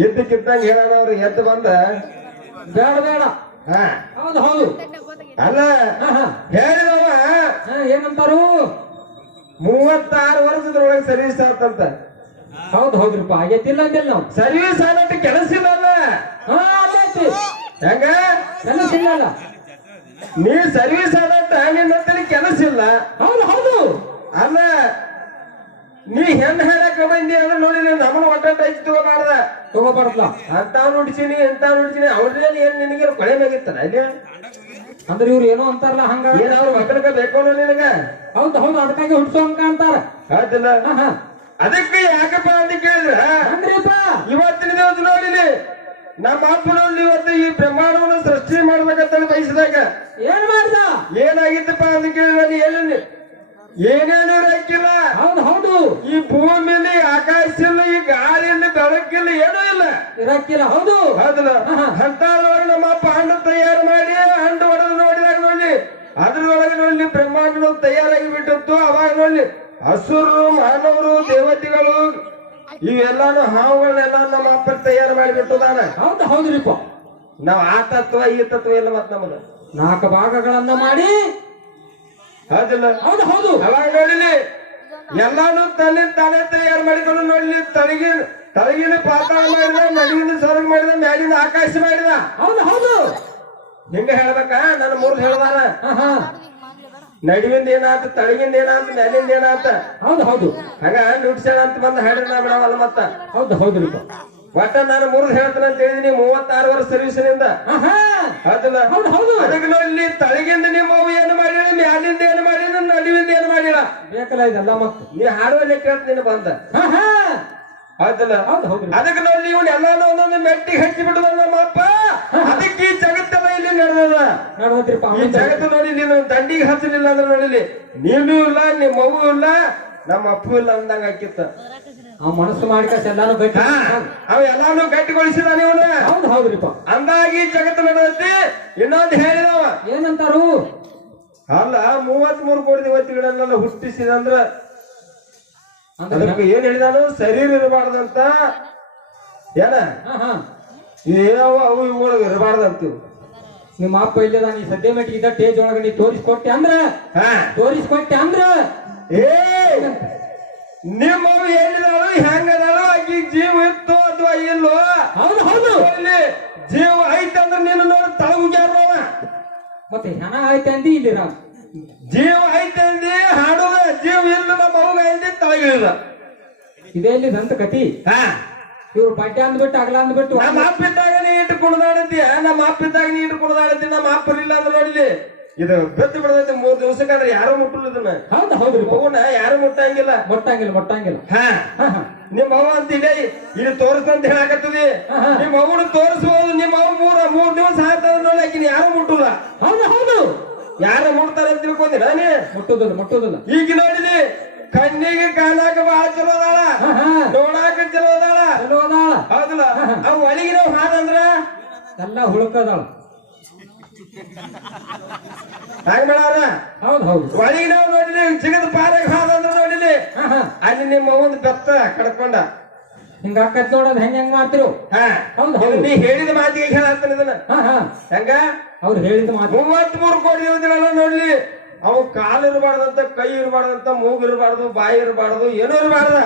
ಇದ್ದಕ್ಕಿದ್ದಂಗೆ ಹೇಳೋಣ ಅವ್ರು ಎದ್ದು ಬಂದ ಬೇಡ ಬೇಡ ಹಾ ಹೌದು ಹೌದು ಅಲ್ಲ ಹಾ ಹಾ ಹೇಳಿದವ ಹಾ, ಏನಂತಾರು ಮೂವತ್ತಾರು ವರ್ಷದೊಳಗೆ ಸರ್ವಿಸ್ ಆತಂತ ಹೌದು ಹೌದ್ರಿಪ್ಪ ಆಗೈತಿಲ್ಲ ಅಂದಿಲ್ಲ ನಾವು ಸರ್ವಿಸ್ ಆಗಕ್ಕೆ ಕೆಲಸ ಇಲ್ಲಲ್ಲ ಹಾ ಆಗೈತಿ ಹೆಂಗ ಕೆಲಸ ಇಲ್ಲ ನೀ ಸರ್ವಿಸ್ ಆದಂತ ನಿನ್ನ ಹತ್ರ ಕೆಲಸ ಇಲ್ಲ ಹೌದು ಹೌದು ಅಲ್ಲ ನೀ ಹೆಣ್ಣು ಹೇಳಕ್ ಬಂದಿ ಅಂದ್ರೆ ನೋಡಿ ನಮ್ಮನ್ನ ಒಟ್ಟ ಐತಿ ತಗೋಬಾರ್ದ ತಗೋಬಾರ್ದಲ್ಲ ಅಂತ ನೋಡ್ತೀನಿ ಎಂತ ನೋಡ್ತೀನಿ ಅವ್ರಲ್ಲಿ ಏನ್ ನಿನಗೆ ಕೊಳೆ ಬೇಕಿತ್ತಲ್ಲ ಅಲ್ಲಿ? ಅಂದ್ರೆ ಇವ್ರು ಏನೋ ಅಂತಾರಲ್ಲ ಹಂಗ? ಏನಾದ್ರು ಅವ್ರ ಮಕ್ಕಳಿಗೆ ಬೇಕೋ ನಿನಗ? ಹೌದು ಹೌದು ಅದಕ್ಕಾಗಿ ಅಂಕ ಅಂತಾರ. ಹೌದಿಲ್ಲ? ಅದಕ್ಕೆ ಯಾಕಪ್ಪ ಅಂತ ಕೇಳಿದ್ರ ಅಂದ್ರಪ್ಪ ಇವತ್ತಿನ ದಿವಸ ನೋಡಿಲಿ ನಮ್ಮ ಅಪ್ಪನಲ್ಲಿ ಇವತ್ತು ಈ ಬ್ರಹ್ಮಾಂಡವನ್ನು ಸೃಷ್ಟಿ ಮಾಡ್ಬೇಕಂತ ಬಯಸಿದಾಗ ಏನ್ ಮಾಡ್ದ? ಏನಾಗಿತ್ತಪ್ಪ ಅಂತ ಕೇಳಿದ್ರೆ ಹೇಳಿ ಏನೇನು ಇರಕ್ಕಿಲ್ಲ? ಹೌದು ಹೌದು. ಈ ಭೂಮಿಲಿ ಆಕಾಶ ಇಲ್ಲ ಈ ಗಾಳಿಯಲ್ಲಿ ಬೆಳಕಿಲ್ಲ ಏನೂ ಇಲ್ಲ. ಇರಕ್ಕಿಲ್ಲ ಹೌದು. ಹೌದಲ್ಲ ಆಹಾ. ಅಂತದ್ರೊಳಗೆ ನಮ್ಮ ಹಣ್ಣು ತಯಾರು ಮಾಡಿ ಹಣ್ಣು ಹೊಡೆದು ನೋಡಿದಾಗ ನೋಡಿ ಅದ್ರೊಳಗೆ ನೋಡಿ ಬ್ರಹ್ಮಾಂಡ ತಯಾರಾಗಿ ಬಿಟ್ಟಿತ್ತು ಅವಾಗ ನೋಡಿ ಹಸುರು ಮಾನವರು ದೇವತೆಗಳು ಇವೆಲ್ಲಾನು ಹಾವುಗಳನ್ನೆಲ್ಲ ನಮ್ಮ ಅಪ್ಪ ತಯಾರು ಮಾಡಿಬಿಟ್ಟದಾನ ಹೌದು ಹೌದ್ರಿಪ್ಪ ನಾವು ಆ ತತ್ವ ಈ ತತ್ವ ಇಲ್ಲ ಮತ್ ನಮ್ಮದು ನಾಲ್ಕು ಭಾಗಗಳನ್ನ ಮಾಡಿ ಹೌದಿಲ್ಲ? ಹೌದು ಹೌದು. ಅವಾಗ ನೋಡಿಲಿ? ಎಲ್ಲಾನು ತಲೆ ತಾನೇ ತಯಾರು ಮಾಡಿಕೊಂಡು ನೋಡ್ಲಿ. ತಳಗಿನ ತಳಗಿನ ಪಾತಾಳ ಮಾಡಿದ ನಡಿಗಿನ ಸ್ವರ್ಗ ಮಾಡಿದ ಮ್ಯಾಲಿನ ಆಕಾಶ ಮಾಡಿದ. ಹೌದು ಹೌದು. ನಿಂಗ ಹೇಳ್ಬೇಕ? ನನ್ನ ಮೂರ್ ಹೇಳ್ದಾನ ನಡಿವಿಂದ ಏನಾತ ತಳಗಿಂದ ಏನಾತ ಮ್ಯಾಲಿಂದ ಏನಾತ? ಹೌದು ಹೌದು. ಹಂಗ ನುಡ್ಸ ಅಂತ ಬಂದ ಹಾಡಿನ ಬಿಡವಲ್ಲ ಮತ್ತ. ಹೌದು ಹೌದ್ರಿಪ್ಪ ಒಟ್ಟ ನಾನು ಮೂರು ಹೇಳ್ತೇನೆ ಅಂತ ಹೇಳಿದೀನಿ ಮೂವತ್ತಾರು ವರ್ಷ ಸರ್ವಿಸ್ನಿಂದ ನಿಂದ ಅದನ್ನ ಹೌದಲ್ಲ ಹೌದು ಹೌದು. ಅದಕ್ಕೆ ನೋಡಿ ತಳಗಿಂದ ನಿಮ್ಮ ಏನು ಮಾಡಿಲ್ಲ ಮ್ಯಾಲಿಂದ ಏನು ಮಾಡಿಲ್ಲ ನಡುವಿಂದ ಏನು ಮಾಡಿಲ್ಲ. ಬೇಕಲ್ಲ ಇದೆಲ್ಲ ಮತ್ತೆ. ನೀ ಹಾಡುವಲ್ಲಿ ನೀನು ಬಂದ. ಹಾ ಹಾ ಹೌದಲ್ಲ ಹೌದು. ಹೌದ್ರಿ ಅದಕ್ಕೆ ನೋಡಿ ಇವನ್ ಎಲ್ಲಾನು ಒಂದೊಂದು ಮೆಟ್ಟಿಗೆ ಹಚ್ಚಿ ಬಿಟ್ಟದ ನಮ್ಮ ಅಪ್ಪ. ಅದಕ್ಕೆ ಈ ಜಗತ್ತಲ್ಲ ಇಲ್ಲಿ ನಡೆದದ. ಈ ಜಗತ್ತು ನೋಡಿ ನೀನು ದಂಡಿಗೆ ಹಚ್ಚಲಿಲ್ಲ ಅಂದ್ರೆ ನೋಡಿಲಿ ನೀನು ಇಲ್ಲ ನಿಮ್ಮ ಮಗು ಇಲ್ಲ ನಮ್ಮ ಅಪ್ಪು ಇಲ್ಲ ಅಂದಂಗ ಆಕಿತ್ತ. ಆ ಮನಸ್ಸು ಮಾಡ್ಕಸ್ ಎಲ್ಲಾನು ಗಟ್ಟಿ ಹಾ, ಅವ ಎಲ್ಲಾನು ಗಟ್ಟಿಗೊಳಿಸಿದ ಇವನು ಹೌದು ಹೌದ್ರಿಪ್ಪ. ಅಂದಾಗಿ ಜಗತ್ತು ನಡೆದೈತಿ ಇನ್ನೊಂದು ಹೇಳಿದವ. ಏನಂತಾರು? ಅಲ್ಲ ಮೂವತ್ ಮೂರು ಕೋಟಿ ದೇವತೆಗಳನ್ನ ಹುಟ್ಟಿಸಿದಂದ್ರ ಅಂದ್ರ ಅದಕ್ಕೆ ಏನ್ ಹೇಳಿದಾನು? ಶರೀರ ಇರಬಾರ್ದಂತ? ಏನ? ಯಾವ ಅವು ಇವುಗಳು ಇರಬಾರ್ದಂತೀವಿ. ನಿಮ್ಮ ಅಪ್ಪ ಇಲ್ಲದ ನೀ ಸದ್ಯ ಮಟ್ಟಿಗೆ ಇದ್ದ ಟೇಜ್ ಒಳಗೆ ನೀ ತೋರಿಸ್ಕೊಟ್ಟೆ ಅಂದ್ರ? ಹಾ. ತೋರಿಸ್ಕೊಟ್ಟೆ ಅಂದ್ರ? ಏ ನಿಮ್ಮವು ಹೇಳಿದಾಳು ಹೆಂಗದಾಳು ಆಕಿ ಜೀವ ಇತ್ತು ಅಥವಾ ಇಲ್ಲೋ ಹೌದು ಹೌದು. ಇಲ್ಲಿ ಜೀವ ಐತಂದ್ರ ನೀನು ನೋಡಿ ತಳಗುಗ್ಯಾರವ ಮತ್ತೆ ಹೆಣ ಐತೆ ಅಂದಿ ಇಲ್ಲಿ ರಾಮ್. ಜೀವ ಐತಂದಿ ಹಾಡುವ ಜೀವ ಇಲ್ಲ ನಮ್ಮ ಮಗುಗ ಐತಿ ತಳಗಿಳಿದ ಇದೇ ಇಲ್ಲಿ ದಂತ ಕತಿ. ಹಾ. ಇವ್ರು ಬಟ್ಟೆ ಅಂದ್ಬಿಟ್ಟು ಅಗಲ ಅಂದ್ಬಿಟ್ಟು ನಮ್ಮ ಅಪ್ಪಿದ್ದಾಗ ನೀ ಇಟ್ಟು ಕುಣದಾಡತ್ತೀಯ? ನಮ್ಮ ಅಪ್ಪಿದ್ದಾಗ ನೀ ಇಟ್ಟು ಕುಡ್ದಾಡತಿ ನಮ್ಮ ಅಪ್ಪ ಇಲ್ಲ ಅಂದ್ರೆ ನೋಡ್ಲಿ. ಇದು ಬೆತ್ತು ಬಿಡದೈತಿ ಮೂರ್ ದಿವಸಕ್ಕಾದ್ರೆ ಯಾರು ಮುಟ್ಟಲ್ಲ ಇದನ್ನ. ಹೌದು ಹೌದು. ಮಗುನ ಯಾರು ಮುಟ್ಟಂಗಿಲ್ಲ. ಮುಟ್ಟಂಗಿಲ್ಲ ಮುಟ್ಟಂಗಿಲ್ಲ. ಹಾ. ನಿಮ್ಮ ಅವ್ವ ಅಂತ ಇಲ್ಲ ಇಲ್ಲಿ ತೋರಿಸ್ತಂತ ಹೇಳಾಕತ್ತದಿ. ನಿಮ್ಮ ಅವ್ವನ ತೋರಿಸಬಹುದು ನಿಮ್ಮ ಅವ್ವ ಮೂರ ಮೂರ್ ದಿವಸ ಆಗ್ತದ ನೋಡಿ ಆಕಿನ ಯಾರು ಮುಟ್ಟಲ್ಲ. ಹೌದು ಹೌದು. ಯಾರು ಮುಟ್ತಾರ ಅಂತ ತಿಳ್ಕೊಂಡಿರ ನೀ? ಮುಟ್ಟುದಿಲ್ಲ ಮುಟ್ಟುದಿಲ್ಲ. ಈಗ ನೋಡಿದಿ ಕಣ್ಣಿಗೆ ಕಾಲಾಕ ಬಹಳ ಚಲೋ ಅದಾಳ. ನೋಡಾಕ ಚಲೋ ಅದಾಳ. ಚಲೋ ಅದಾಳ. ಹೌದಲ್ಲ? ಅವ್ ಒಳಗಿನ ಹಾದಂದ್ರ? ಎಲ್ಲ ಹುಳುಕದಾಳ. ಹೌದು ಹೌದು. ಒಳಗಿನ ನೋಡಿಲಿ ಜಿಗದ ಪಾರಾಗ ಹಾದಂದ್ರ ನೋಡಿಲಿ ಅಲ್ಲಿ ನಿಮ್ಮ ಒಂದು ಬೆತ್ತ ಕಡ್ಕೊಂಡ. ಹಿಂಗ ಆಕತ್ ನೋಡೋದು ಹೆಂಗ್ ಹೆಂಗ್ ಮಾಡ್ತಿರು? ಹೌದು, ಹೌದು. ನೀ ಹೇಳಿದ ಮಾತಿಗೆ ಹೇಳತ್ತಾನ ಇದನ್ನ. ಹೆಂಗ? ಅವ್ರು ಹೇಳಿದ ಮಾತು. ಮೂವತ್ ಮೂರು ಕೋಟಿ ದೇವತೆಗಳನ್ನ ನೋಡ್ಲಿ. ಅವು ಕಾಲು ಇರಬಾರ್ದಂತ ಕೈ ಇರಬಾರ್ದಂತ ಮೂಗು ಇರಬಾರ್ದು ಬಾಯಿ ಇರಬಾರ್ದು ಏನೂ ಇರಬಾರ್ದ.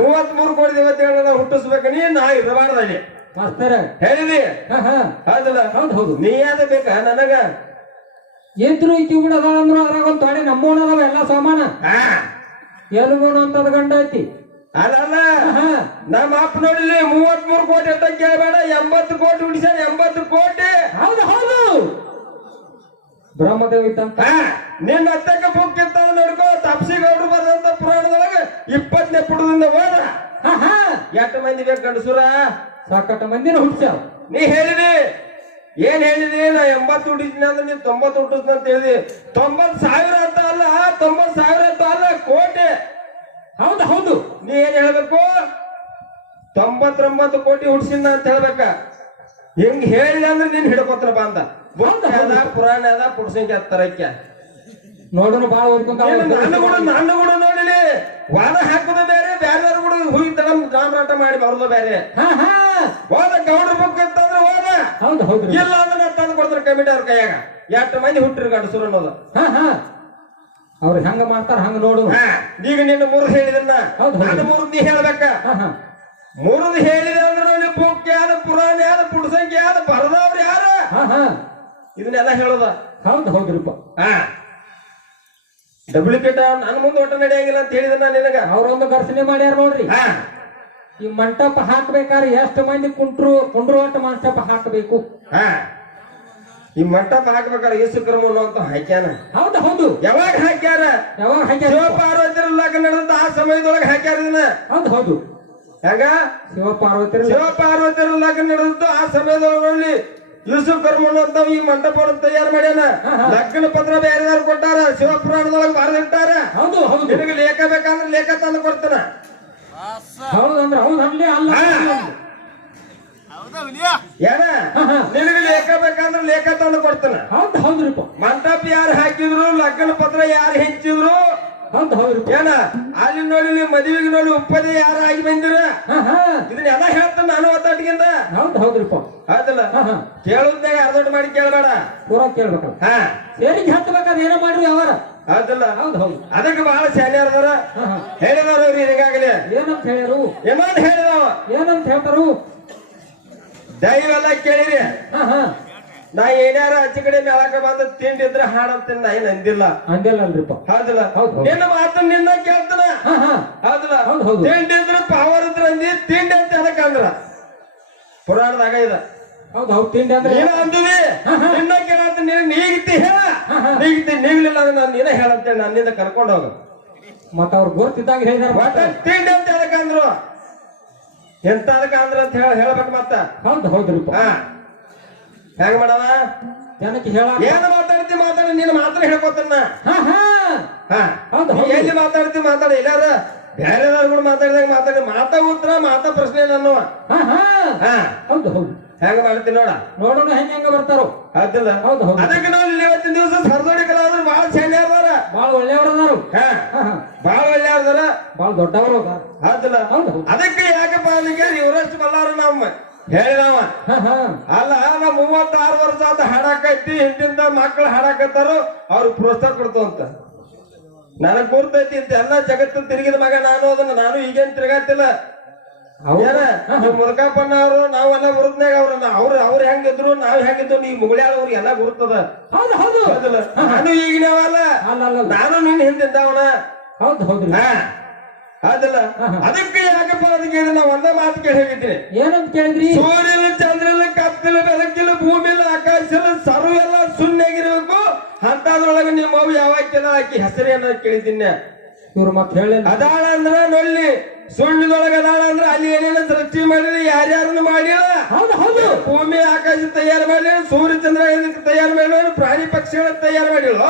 ಮೂವತ್ ಮೂರು ಕೋಟಿ ದೇವತೆಗಳನ್ನ ಹುಟ್ಟಿಸ್ಬೇಕು ನೀ ನಾ ಇರಬಾರ್ದ ಅಲ್ಲಿ. ಮಾಸ್ತರ. ಹೇಳಿದಿ? ಹೌದಲ್ಲ? ಹೌದು ಹೌದು. ನೀ ಯಾದ ಬೇಕಾ? ನನಗ? ಏತ್ರು ಈಕಿ ಕೂಡ ಅದ ಅಂದ್ರು ಅದ್ರಾಗ ಒಂದ್ ತೊಡೆ ನಮ್ಮೋಣ ಅದಾವ ಎಲ್ಲಾ ಸಾಮಾನ. ಎಲ್ಗೋಣ ಅಂತದ ಗಂಡ ಐತಿ. ಅಲ್ಲಲ್ಲ ನಮ್ಮ ಅಪ್ಪ ನೋಡಿಲಿ ಮೂವತ್ ಮೂರು ಕೋಟಿ ಅಂತ ಕೇಳಬೇಡ. ಎಂಬತ್ತು ಕೋಟಿ ಉಡಿಸ ಎಂಬತ್ತು ಕೋಟಿ. ಹೌದು ಹೌದು. ಬ್ರಹ್ಮದೇವಿ ಇದ್ದಂತ ಹಾ. ನಿನ್ನ ಅತ್ತಕ್ಕ ಬುಕ್ ಇರ್ತಾವ ನೋಡ್ಕೋ ತಪ್ಸಿ ಗೌಡ್ರು ಬರೆದಂತ ಪುರಾಣದೊಳಗೆ ಇಪ್ಪತ್ತನೇ ಪುಟದಿಂದ ಹೋದ ಎಷ್ಟು ಮಂದಿ ಬೇಕು ಗಂಡಸುರ? ಸಾಕಟ್ಟ ಮಂದಿನ ಹುಡ್ಸ್ಯಾವ ನೀ ಹೇಳಿದಿ? ಏನ್ ಹೇಳಿದಿ? ನಾ ಎಂಬತ್ತು ಹುಡಿದ್ನ ಅಂದ್ರೆ ನೀನ್ ತೊಂಬತ್ತು ಹುಟ್ಟಿಸ್ ಅಂತ ಹೇಳಿದಿ. ತೊಂಬತ್ ಸಾವಿರ ಅಂತ ಅಲ್ಲ ತೊಂಬತ್ ಸಾವಿರ ಅಂತ ಅಲ್ಲ ಕೋಟಿ. ಹೌದು ಹೌದು. ನೀ ಏನ್ ಹೇಳ್ಬೇಕು? ತೊಂಬತ್ತೊಂಬತ್ತು ಕೋಟಿ ಹುಡ್ಸಿನ ಅಂತ ಹೇಳ್ಬೇಕ. ಹೆಂಗ್ ಹೇಳಿದೆ ಅಂದ್ರೆ ನೀನ್ ಹಿಡ್ಕೊತ್ರ ಬಂದ ಬಂದ ಪುರಾಣ ಅದ ಪುಡ್ಸಂಖ್ಯೆ ಹತ್ತರಕ್ಕೆ ನೋಡೋಣ ಬಾಳ ಓದ್ಕೊಂತ ನೀನು ನನ್ನ ಕೂಡ ನನ್ನ ಕೂಡ ನೋಡಿಲಿ? ವಾದ ಹಾಕೋದು ಬೇರೆ ಬ್ಯಾರ್ದಾರು ಕೂಡ ಹೋಗಿ ನಮ್ ನಾ ಸಾಮ್ರಾಟ ಮಾಡಿ ಬರೋದು ಬೇರೆ. ಹಾ ಹಾ. ಹೋದ ಗೌಡ್ರ ಬುಕ್ ಅಂತಂದ್ರೆ ಹೋದ. ಹೌದು ಹೌದು. ಇಲ್ಲ ಅಂದ್ರೆ ತಂದು ಕೊಡ್ತಾರೆ ಕಮಿಟಿ ಅವ್ರ ಕೈಯಾಗ. ಎಷ್ಟು ಮಂದಿ ಹುಟ್ಟಿರಿ ಗಂಡಸರು ಅನ್ನೋದು. ಹಾ ಹಾ. ಅವ್ರು ಹೆಂಗ ಮಾಡ್ತಾರ ಹಂಗ ನೋಡು. ಹಾ ಈಗ ನಿನ್ನ ಮುರಿದು ಹೇಳಿದನ್ನ. ಹೌದು, ಹೌದು. ನಾನು ಮುರಿದು ನೀ ಹೇಳ್ಬೇಕ. ಹಾ ಹಾ. ಮುರಿದು ಹೇಳಿದೆ ಅಂದ್ರೆ ನೋಡಿ ಬುಕ್ ಯಾವ್ದು ಪುರಾಣ ಯಾವ್ದು ಪುಡ್ಸಂಖ್ಯೆ ಯಾವ್ದು ಬರದವ್ರು ಯಾರು? ಹಾ ಹಾ. ಇದನ್ನೆಲ್ಲ ಹೇಳೋದ. ಹೌದು ಹೌದ್ರಿಪ್ಪ ಹಾ. ಡಬ್ಲಿಕೇಟ್ ನನ್ನ ಮುಂದೆ ಒಟ್ಟ ನಡೆಯಂಗಿಲ್ಲ ಅಂತ ಹೇಳಿದ ನಾನು ನಿನಗ. ಅವ್ರೊಂದು ಘರ್ಷಣೆ ಮಾಡ್ಯಾರ ನೋಡ್ರಿ. ಹಾ. ಈ ಮಂಟಪ ಹಾಕ್ಬೇಕಾದ್ರೆ ಎಷ್ಟು ಮಂದಿ ಕುಂಟ್ರು ಕುಂಡ್ರು ಅಂತ ಮಂಟಪ ಹಾಕಬೇಕು? ಹಾ. ಈ ಮಂಟಪ ಹಾಕ್ಬೇಕಾದ್ರೆ ಯೇಸು ಕ್ರಮ ಅಂತ ಹಾಕ್ಯಾನ? ಹೌದು ಹೌದು. ಯಾವಾಗ ಹಾಕ್ಯಾರ? ಯಾವಾಗ ಹಾಕ್ಯಾರ? ಶಿವಪಾರ್ವತಿರ ಲಗ್ನ ನಡೆದ ಆ ಸಮಯದೊಳಗೆ ಹಾಕ್ಯಾರ ಇದನ್ನ? ಹೌದು ಹೌದು. ಹೆಂಗ? ಶಿವ ಶಿವಪಾರ್ವತಿರ ಶಿವಪಾರ್ವತಿಯರ ಲಗ್ನ ನಡೆದಂತ ಆ ಸಮಯದೊಳಗೆ ನೋಡಿ ಯೂಸುಫ್ ಕರ್ಮಣ್ಣ ಅಂತ ಈ ಮಂಟಪವನ್ನು ತಯಾರು ಮಾಡ್ಯಾನ. ಲಗ್ನ ಪತ್ರ ಬೇರೆ ಯಾರು ಕೊಟ್ಟಾರ ಶಿವಪುರಾಣದೊಳಗೆ ಬರೆದಿಟ್ಟಾರ. ಹೌದು ಹೌದು. ನಿಮಗೆ ಲೇಖ ಬೇಕಂದ್ರೆ ಲೇಖ ತಂದು ಕೊಡ್ತಾನ. ಹೌದು ಅಂದ್ರೆ ಹೌದು ಅಲ್ಲೇ ಅಲ್ಲ ಹಾ. ಏನ. ನಿನಗೆ ಲೇಖ ಬೇಕಂದ್ರೆ ಲೇಖ ತಂದು ಕೊಡ್ತಾನ. ಹೌದು ಹೌದ್ರಿಪ್ಪ ಮಂಟಪ ಯಾರು ಹಾಕಿದ್ರು ಲಗ್ನ ಪತ್ರ ಯಾರು ಹೆಚ್ಚಿದ್ರು ಹೌದು ಹೌದ್ರಿಪ್ಪ ಏನ? ಅಲ್ಲಿ ನೋಡಿ ನೀವು ಮದುವೆಗೆ ನೋಡಿ ಉಪ್ಪದೆ ಯಾರು ಆಗಿ ಬಂದಿರ? ಹಾ ಹಾ. ಇದನ್ನೆಲ್ಲ ಹೇಳ್ತಾನ ನಾನು ಒತ್ತಾಟಗಿಂದ ಹೌದು ಹೌದ್ರಿಪ್ಪ ಹೌದಲ್ಲ? ಕೇಳುದ್ದಾಗ ಅರ್ಧೋಟ್ ಮಾಡಿ ಕೇಳಬೇಡ. ಪೂರ ಕೇಳ್ಬೇಕು. ಹಾ. ಸೇರಿಗೆ ಹತ್ತಬೇಕಾದ್ರೆ ಏನೋ ಮಾಡ್ರಿ ಅವರ ಹೌದಲ್ಲ? ಹೌದು ಹೌದು. ಅದಕ್ಕೆ ಬಹಳ ಹಾ ಹೇಳಿದಾರ ಅವ್ರು ಈಗಾಗಲೇ ಏನಂತ ಹೇಳ್ಯಾರು ಏನಂತ ಹೇಳಿದವ. ಏನಂತ ಹೇಳ್ತಾರು? ದಯವೆಲ್ಲ ಕೇಳಿರಿ. ಹಾ ಹಾ. ನಾ ಏನಾರ ಆಚೆ ಕಡೆ ಮೇಳಕ ಬಂದ ತಿಂಡಿದ್ರೆ ಹಾಡಂತೀನಿ ನಾ ಏನ್ ಅಂದಿಲ್ಲ. ಅಂದಿಲ್ಲ ಅಲ್ರಿಪ್ಪ ಹೌದಲ್ಲ? ಹೌದು, ಹೌದು. ನಿನ್ನ ಮಾತನ್ನ ನಿನ್ನ ಕೇಳ್ತಾನ ಹಾ ಹಾ. ಹೌದಲ್ಲ? ಹೌದು, ಪವರ್ ಇದ್ರೆ ಅಂದಿ ತಿಂಡಿ ಅಂತ ಹೇಳಕ್ ಅಂದ್ರ? ಪುರಾಣದಾಗ ಇದ. ಹೌದು ಹೌದು ತಿಂಡಿ ಅಂದ್ರೆ ನೀನ ಅಂದಿದಿ. ನಿನ್ನ ಕೇಳತ್ತ ನೀನು ನೀಗಿತಿ ಹೇಳ. ನೀಗಿತಿ ನೀಗ್ಲಿಲ್ಲ ಅಂದ್ರೆ ನಾನು ನೀನೇ ಹೇಳಂತೇಳಿ ನನ್ನಿಂದ ಕರ್ಕೊಂಡು ಹೋಗು ಮತ್ತ ಅವ್ರು ಗೊತ್ತಿದ್ದಾಗ ಹೇಳಿದಾರ ತಿಂಡಿ ಅಂತ ಅದಕ್ಕೆ ಅಂದ್ರು? ಎಂತ ಅದಕ್ಕೆ ಅಂದ್ರ ಅಂತ ಹೇಳ ಹೇಳ್ಬೇಕು ಮತ್ತ. ಹೌದು ಹೌದ್ರಿ ಹೆಂಗ್ ಮಾಡವ? ಜನಕ್ಕೆ ಹೇಳ ಏನು ಮಾತಾಡ್ತಿ ಮಾತಾಡಿ ನೀನು ಮಾತ್ರ ಹೇಳ್ಕೊತನ್ನ ಹಾ ಹಾ. ಹಾ. ಹೌದು, ನೀ ಹೌದು. ಎಲ್ಲಿ ಮಾತಾಡ್ತಿ ಮಾತಾಡಿ ಇಲ್ಲಾರ ಬೇರೆದವ್ರು ಕೂಡ ಮಾತಾಡಿದಾಗ ಮಾತಾಡಿ ಮಾತಾ ಉತ್ತರ ಮಾತಾ ಪ್ರಶ್ನೆ ಹಾ. ಹೌದು ಹೌದು. ಹೆಂಗ ಮಾಡ್ತೀನಿ ನೋಡ? ನೋಡೋಣ ಹೆಂಗ ಹೆಂಗ ಬರ್ತಾರೋ. ಹೌದಿಲ್ಲ ಹೌದು, ಹೌದು. ಅದಕ್ಕೆ ನಾವು ಇಲ್ಲಿ ಇವತ್ತಿನ ದಿವಸ ಸರ್ದೋಡಿ ಕಲಾವಿದ್ರು ಬಹಳ ಶಾಣೆ ಅದಾರ ಬಹಳ ಒಳ್ಳೆಯವರು ಅದಾರು. ಬಹಳ ಒಳ್ಳೆ ಅದಾರ ಬಾಳ ದೊಡ್ಡವರು ಹೌದಿಲ್ಲ ಹೌದು. ಅದಕ್ಕೆ ಯಾಕಪ್ಪ ಅಂದ್ರೆ ಇವರಷ್ಟು ಬಲ್ಲಾರು ನಮ್ಮ? ಹೇಳಿದವ ಹಾ ಹಾ. ಅಲ್ಲ ನಾ ಮೂವತ್ತಾರು ವರ್ಷ ಆದ ಹಾಡಾಕೈತಿ ಹಿಂದಿಂದ ಮಕ್ಕಳು ಹಾಡಾಕತ್ತಾರು ಅವ್ರಿಗೆ ಪ್ರೋತ್ಸಾಹ ಕೊಡ್ತು ಅಂತ. ನನಗ್ ಗುರ್ತೈತಿ ಅಂತ ಎಲ್ಲ ಜಗತ್ತು ತಿರುಗಿದ ಮಗ ನಾನು ಅದನ್ನ ನಾನು ಈಗೇನ್ ತಿರುಗಾತಿಲ್ಲ. ಮುದುಕಪ್ಪಣ್ಣ ಅವರು ನಾವೆಲ್ಲ ಗುರುತ್ನಾಗ ಅವ್ರನ್ನ. ಅವ್ರ ಅವ್ರ ಹೆಂಗಿದ್ರು ನಾವ್ ಹೆಂಗಿದ್ರು ನೀ ಮುಗುಳ್ಯಾಳ ಅವ್ರಿಗೆ ಎಲ್ಲ ಗುರುತದ. ಹೌದು ಹೌದು. ನಾನು ಈಗಿನವಲ್ಲ. ನಾನು ನೀನ್ ಹಿಂದಿದ್ದವನ. ಹೌದು ಹೌದು. ಹಾ. ಅದಕ್ಕೆ ಯಾಕಪ್ಪ ಅದಕ್ಕೆ ನಾವ್ ಒಂದ ಮಾತು ಕೇಳಿ ಹೋಗಿದ್ದೀನಿ ಏನಂತ ಕೇಳಿದ್ರಿ? ಸೂರ್ಯನ ಚಂದ್ರನ ಕತ್ತಲ ಬೆಳಕಿಲ್ಲ ಭೂಮಿಲ ಆಕಾಶಲ್ಲ ಸರ್ವೆಲ್ಲ ಶೂನ್ಯಾಗಿರ್ಬೇಕು ಅಂತದ್ರೊಳಗೆ ನಿಮ್ಮ ಯಾವಾಗ ಕೆಲ ಆಕಿ ಹೆಸರು ಏನ ಕೇಳಿದ್ದೀನಿ. ಇವ್ರು ಮತ್ತೆ ಹೇಳಿ ಅದಾಳ ಅಂದ್ರ ನೊಳ್ಳಿ ಸುಳ್ಳಿದೊಳಗ ಅದಾಳ ಅಂದ್ರ ಅಲ್ಲಿ ಏನೇನು ಸೃಷ್ಟಿ ಮಾಡಿರಿ ಯಾರ್ಯಾರನ್ನು ಮಾಡಿಲ್ಲ? ಹೌದು ಹೌದು. ಭೂಮಿ ಆಕಾಶ ತಯಾರು ಮಾಡಿ ಸೂರ್ಯ ಚಂದ್ರ ಇದಕ್ಕೆ ತಯಾರು ಮಾಡಿ ಪ್ರಾಣಿ ಪಕ್ಷಿಗಳ ತಯಾರು ಮಾಡಿಲ್ಲ?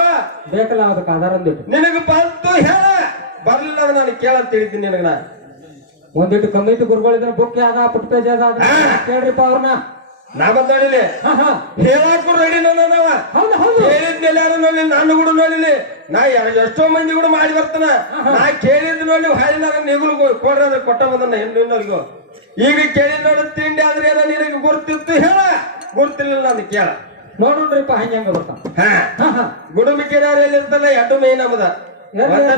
ಬೇಕಲ್ಲ ಅದಕ್ಕೆ ಆಧಾರ ಅಂದಿಟ್ಟು ನಿನಗೆ ಬಂತು ಹೇಳ. ಬರ್ಲಿಲ್ಲ ಅದ ನಾನು ಕೇಳಂತ ಹೇಳಿದ್ದೀನಿ ನಿನಗ ನಾ ಒಂದಿಟ್ಟು ಕಮ್ಮಿಟ್ಟು ಗುರುಗಳಿದ್ರೆ ಬುಕ್ ಯಾವ್ದ ಪುಟ್ ಪೇಜ್ ಯಾವ್ದ ಕೇಳ್ರಿಪ್ಪ ಅವ್ರನ್ನ. ನಾ ಹೇಳಾಕು ರೆಡಿ ನಾವ ಹೌದು ಹೌದು. ಯಾರು ನೋಡಿ ನಾನು ಕೂಡ ನೋಡಿಲಿ. ನಾ ಎಷ್ಟೋ ಮಂದಿ ಕೂಡ ಮಾಡಿ ಬರ್ತಾನ. ನಾ ಕೇಳಿದ್ ನೋಡಿ ಹಾಳಿ ನಾನು ನಿಗುಲು ಕೊಡ್ರಿ ಅದ್ರ ಕೊಟ್ಟ ಬಂದನ ಇನ್ನೋರ್ಗು. ಈಗ ಕೇಳಿ ನೋಡಿ ತಿಂಡಿ ಆದ್ರೆ ಏನ ನಿನಗೆ ಗುರ್ತಿತ್ತು ಹೇಳ. ಗುರ್ತಿರ್ಲಿಲ್ಲ ನಾನು ಕೇಳ. ನೋಡ್ರಿಪ್ಪ ಹಂಗ ಹೆಂಗ ಬರ್ತಾವ ಹಾ. ಹಾ ಹಾ. ಗುಡುಮಿಕೆ ಎಲ್ಲಿ ಇರ್ತಲ್ಲ ಎಡ್ಡು ಮೇನ್ ನಮ್ದ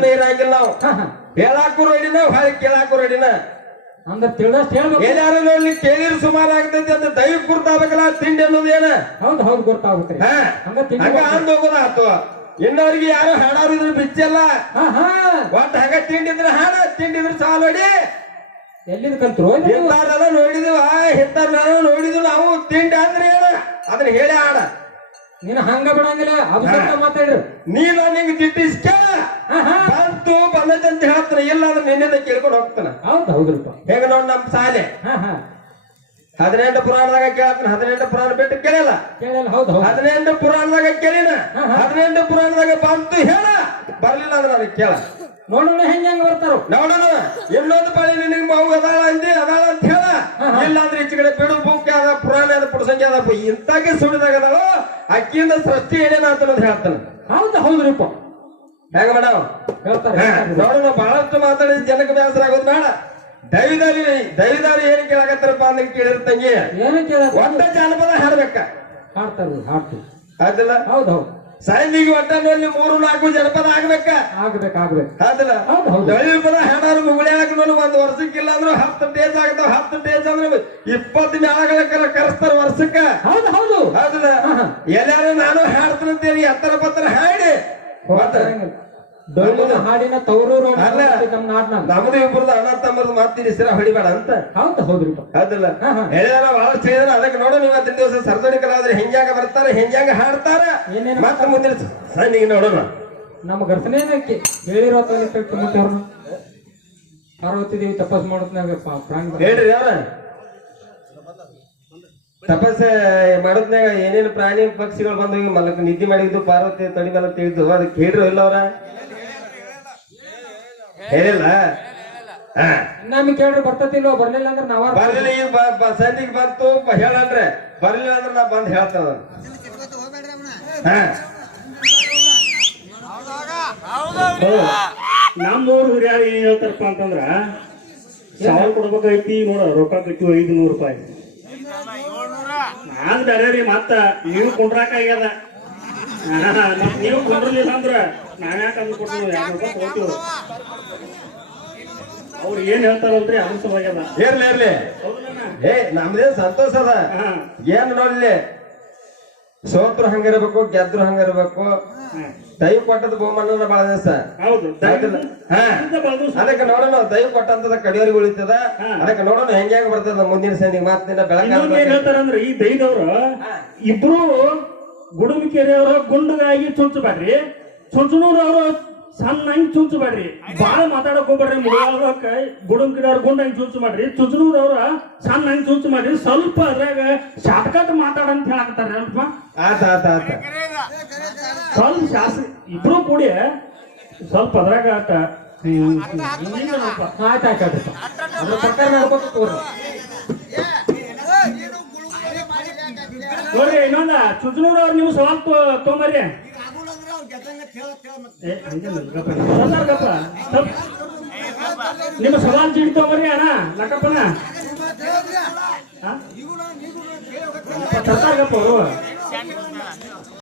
ನೀರ್ ಆಗಿಲ್ಲ ನಾವು. ಹೇಳಾಕು ರೆಡಿನ ಹಾಳಿ ಕೇಳಾಕು ರೆಡಿನ? ಅಂದ್ರೆ ತಿಳಿದಷ್ಟು ಹೇಳ್ಬೇಕು. ಎಲ್ಲಾರು ನೋಡಿ ಕೇಳಿರ್ ಸುಮಾರು ಆಗ್ತೈತಿ ಅಂತ ದೈವ ಗುರ್ತಾಗಬೇಕಲ್ಲ ತಿಂಡಿ ಅನ್ನೋದು ಏನ? ಹೌದು ಹೌದು ಗುರ್ತಾಗುತ್ತೆ ಹಾ. ಹಂಗ ತಿಂಡಿ ಹಂಗ ಅಂದ್ ಹೋಗೋದ ಆತು. ಇನ್ನವ್ರಿಗೆ ಯಾರು ಹಾಡಾರು ಇದ್ರ ಬಿಚ್ಚಲ್ಲ ಹಾ ಹಾ. ಒಟ್ಟ ಹಂಗ ತಿಂಡಿದ್ರ ಹಾಡ ತಿಂಡಿದ್ರ ಸಾಲ ನೋಡಿ ಎಲ್ಲಿದ್ ಕಲ್ತ್ರು? ಇಂತಾರೆಲ್ಲ ನೋಡಿದ್ವ ಇಂತಾರ ನೋಡಿದ್ವು ನಾವು. ತಿಂಡಿ ಅಂದ್ರೆ ಏನ? ಅದನ್ನ ಹೇಳಿ ಹಾಡ. ನೀನು ಹಂಗ ಬಿಡಂಗಿಲ್ಲ ಅಭಿಷೇಕ ಮಾತಾಡ್ರಿ ನೀನು ನಿಂಗೆ ತಿಟ್ಟಿಸ್ಕ. ಬಂತು ಬಂದೈತೆ ಅಂತ ಹೇಳ್ತಾನೆ ಇಲ್ಲ ಅಂದ್ರೆ ನಿನ್ನಿಂದ ಕೇಳ್ಕೊಂಡು ಹೋಗ್ತಾನೆ. ಹೌದು ಹೌದ್ರಪ್ಪ. ಹೇಗ ನೋಡ್ ನಮ್ ಸಾಲೆ. ಹದಿನೆಂಟು ಪುರಾಣದಾಗ ಕೇಳ್ತಾನೆ ಹದಿನೆಂಟು ಪುರಾಣ ಬಿಟ್ಟು ಕೇಳಲ್ಲ. ಕೇಳಿಲ್ಲ ಹೌದು ಹೌದು. ಹದಿನೆಂಟು ಪುರಾಣದಾಗ ಕೇಳಿನ. ಹದಿನೆಂಟು ಪುರಾಣದಾಗ ಬಂತು ಹೇಳ. ಬರ್ಲಿಲ್ಲ ಅಂದ್ರೆ ಅದಕ್ಕೆ ಕೇಳ. ನೋಡೋಣ ಹೆಂಗ ಹೆಂಗ ಬರ್ತಾರೋ. ನೋಡೋಣ. ಇನ್ನೊಂದು ಪಾಳಿ ನಿನಗೆ ಮಾವು ಅದಾಳ ಅಂದಿ ಅದಾಳ ಅಂತ ಹೇಳ. ಎಲ್ಲಾದ್ರೂ ಈಚೆ ಕಡೆ ಬಿಡು ಬುಕ್ ಅದ ಪುರಾಣ ಅದ ಪುರುಷಂಗೆ ಅದ ಇಂತಾಗೆ ಸುಳಿದಾಗ ಅದಾವ ಅಕ್ಕಿಯಿಂದ ಸೃಷ್ಟಿ ಏನೇನ ಅಂತ ಹೇಳ್ತಾನೆ. ಹೌದು ಹೌದ್ರಿಪ್ಪ ಹೇಗ ಮೇಡಮ್ ಹೇಳ್ತಾರೆ. ನೋಡೋಣ ಬಹಳಷ್ಟು ಮಾತಾಡಿ ಜನಕ್ಕೆ ಬೇಸರ ಆಗೋದು ಬೇಡ. ದೈವದಾರಿ ದೈವದಾರಿ ಏನ್ ಕೇಳಾಕತ್ತಾರಪ್ಪ ಅಂದ್ ಕೇಳಿರ ತಂಗಿ. ಏನು ಕೇಳ ಒಂದ ಜಾನಪದ ಹಾಡ್ಬೇಕ. ಹಾಡ್ತಾರ ಹಾಡ್ತೀವಿ. ಅದಲ್ಲ ಹೌದು ಹೌದು. ಸಾಯಂದಿಗೆ ಒಟ್ಟ ನೋಡಿ ಮೂರು ನಾಲ್ಕು ಜನಪದ ಆಗ್ಬೇಕ? ಆಗ್ಬೇಕು ಆಗ್ಬೇಕು. ಅದಲ್ಲ. ದೈವಪದ ಹಾಡಾರು ಮುಗುಳ್ಯಾಗ ನೋಡಿ ಒಂದ್ ವರ್ಷಕ್ಕಿಲ್ಲ ಅಂದ್ರೆ ಹತ್ತು ಟೇಜ್ ಆಗ್ತಾವ ಹತ್ತು ಟೇಜ್ ಅಂದ್ರೆ ಇಪ್ಪತ್ತು ಮ್ಯಾಳಗಳ ಕರೆಸ್ತಾರ ವರ್ಷಕ್ಕ. ಹೌದು ಹೌದು. ಅದಲ್ಲ. ಎಲ್ಲಾರು ನಾನು ಹಾಡ್ತಾನಂತೇಳಿ ಎತ್ತರ ಪತ್ರ ಹಾಡಿ. ಡೊಳ್ಳಿನ ಹಾಡಿನ ತವರೂರು ಅಲ್ಲ. ನಮ್ಮ ನಾಡ್ನಾಗ ನಮ್ದು ಇಬ್ಬರದ ಅಣ್ಣ ತಮ್ಮದು ಮಾತಿನ ಸಿರ ಹೊಡಿಬೇಡ ಅಂತ. ಹೌದು ಹೌದ್ರಿ ಅದಲ್ಲ. ಹೇಳಿದಾರ ಬಹಳಷ್ಟು ಹೇಳಿದಾರ ಅದಕ್ಕೆ ನೋಡು ನೀವು ಹತ್ತಿನ ದಿವಸ ಸರ್ಜನಿಕರಾದ್ರೆ ಹೆಂಗ್ಯಾಗ ಬರ್ತಾರೆ ಹೆಂಗ್ಯಾಗ ಹಾಡ್ತಾರ. ಏನೇನು? ಮತ್ತೆ ಮುಂದಿನ ಈಗ ನೋಡೋಣ. ನಮ್ಮ ಘರ್ಷಣೆ ಹೇಳಿರೋ ಮುಖ್ಯವ್ರನ್ನ ಪಾರ್ವತಿ ದೇವಿ ತಪಸ್ ಮಾಡೋದ್ನಾಗ. ಹೇಳ್ರಿ ಅವ್ರ. ತಪಸ್ ಮಾಡೋದ್ನಾಗ ಏನೇನು ಪ್ರಾಣಿ ಪಕ್ಷಿಗಳು ಬಂದು ಮಲಕ್ ನಿದ್ದೆ ಮಾಡಿದ್ದು ಪಾರ್ವತಿ ತಡಿ ತಿಳಿದು ಅದಕ್ಕೆ ಹೇಳ್ರು ಇಲ್ಲ ಅವ್ರ? ಹೇಳಿಲ್ಲ? ಹಾ. ನಮಗೆ ಕೇಳ್ರಿ ಬರ್ತತಿಲ್ಲೋ ಬರ್ಲಿಲ್ಲ ಅಂದ್ರೆ ನಾವ ಬರ್ಲಿಲ್ಲ ಈಗ ಬ- ಬ- ಸಂಧಿಗೆ ಬಂತು ಹೇಳನ್ರಿ ಬರ್ಲಿಲ್ಲ ಅಂದ್ರೆ ನಾ ಬಂದ್ ಹೇಳ್ತಾನ ಹಾ. ನಮ್ಮೂರು ಹಿರಿಯರು ಏನ್ ಹೇಳ್ತಾರಪ್ಪ ಅಂತಂದ್ರ ಸಾಲ ಕೊಡ್ಬೇಕೈತಿ ನೋಡ ರೊಕ್ಕ ಕಟ್ಟಿವಿ ಐದು ನೂರು ರೂಪಾಯಿ. ನಾನ್ ಬೇರೆ ರೀ ಮತ್ತ ನೀವು ಕೊಂಡ್ರಾಕ ಆಗ್ಯದ. ನೀವು ಕೊಂಡ್ರಲಿಲ್ಲ ಅಂದ್ರ ನಾವ್ಯಾಕ ಅಂದ್ ಕೊಡ್ತೀವಿ ಎರಡ್ ರೂಪಾಯಿ ತಗೋತೀವಿ ಅವ್ರು ಏನ್ ಹೇಳ್ತಾರಲ್ರಿ ಇರ್ಲಿ ಇರ್ಲಿ. ಏ ನಮ್ದೇನ್ ಸಂತೋಷ ಅದ. ಏನ್ ನೋಡ್ಲಿ ಸೋತ್ರು ಹಂಗಿರ್ಬೇಕು ಗೆದ್ರು ಹಂಗಿರ್ಬೇಕು. ದೈವ ಕೊಟ್ಟದ ಬಹುಮಾನ ಬಾಳ ದಿವಸ. ಹೌದು. ಅದಕ್ಕೆ ನೋಡೋಣ ದೈವ ಕೊಟ್ಟಂತದ ಕಡಿಯೋರಿಗೆ ಉಳಿತದ. ಅದಕ್ಕೆ ನೋಡೋಣ ಹೆಂಗ್ಯಾಂಗ ಬರ್ತದ ಮುಂದಿನ ಸೈನಿಕ ಮಾತಿನ ಇನ್ನೊಂದ್ ಏನ್ ಬೆಳಕ ಹೇಳ್ತಾರಂದ್ರ ಈ ದೈದವ್ರು ಇಬ್ರು ಗುಡುಮಿಕೆರೆಯವ್ರ ಗುಂಡಗಾಗಿ ಚುಂಚಬೇಡ್ರಿ ಚುಂಚನೂರವ್ರು ಚುಂಚು ಚುಂಚಬೇಡ್ರಿ ಬಾಳ ಮಾತಾಡಕ್ ಹೋಗ್ಬೇಡ್ರಿ ಮುಗಳಕ ಗುಡುಮಿಕೆರೆಯವ್ರ ಗುಂಡಂಗ್ ಚುಂಚು ಮಾಡ್ರಿ ಚುಚ್ನೂರವ್ರ ಸಣ್ಣ ಹಂಗ್ ಚುಂಚು ಮಾಡ್ರಿ ಸ್ವಲ್ಪ ಅದ್ರಾಗ ಶಾರ್ಟ್ಕಟ್ ಮಾತಾಡ ಅಂತ ಅಲ್ಪ ಆತ ಆತ ಆತ ಸ್ವಲ್ಪ ಶಾಸ ಇಬ್ರು ಕೂಡಿ ಸ್ವಲ್ಪ ಅದ್ರಾಗ ಆಟ ಆಯ್ತ. ಆಯ್ತು ಆಯ್ತು ಆಯ್ತು ಅದ್ರ ಪ್ರಕಾರ ನಡ್ಕೊತ ತೋರಿ ನೋಡ್ರಿ ಇನ್ನೊಂದ ಚುಚ್ನೂರವ್ರ ನೀವು ಸ್ವಲ್ಪ ತೊಗೊಂಬರ್ರಿ ಏ, ಹಂಗೇನಿಲ್ಲ, ಗಪ್ಪ. ಸರ್ದಾರ್ ಗಪ್ಪ. ಸ್ವಲ್ಪ ನಿಮ್ಮ ಸವಾಲ್ ಚೀಟಿ ತಗೊಂಬರ್ರಿ ಅಣ್ಣ ಲಕ್ಕಪ್ಪನ. ಗಪ್ಪ ಅವರು.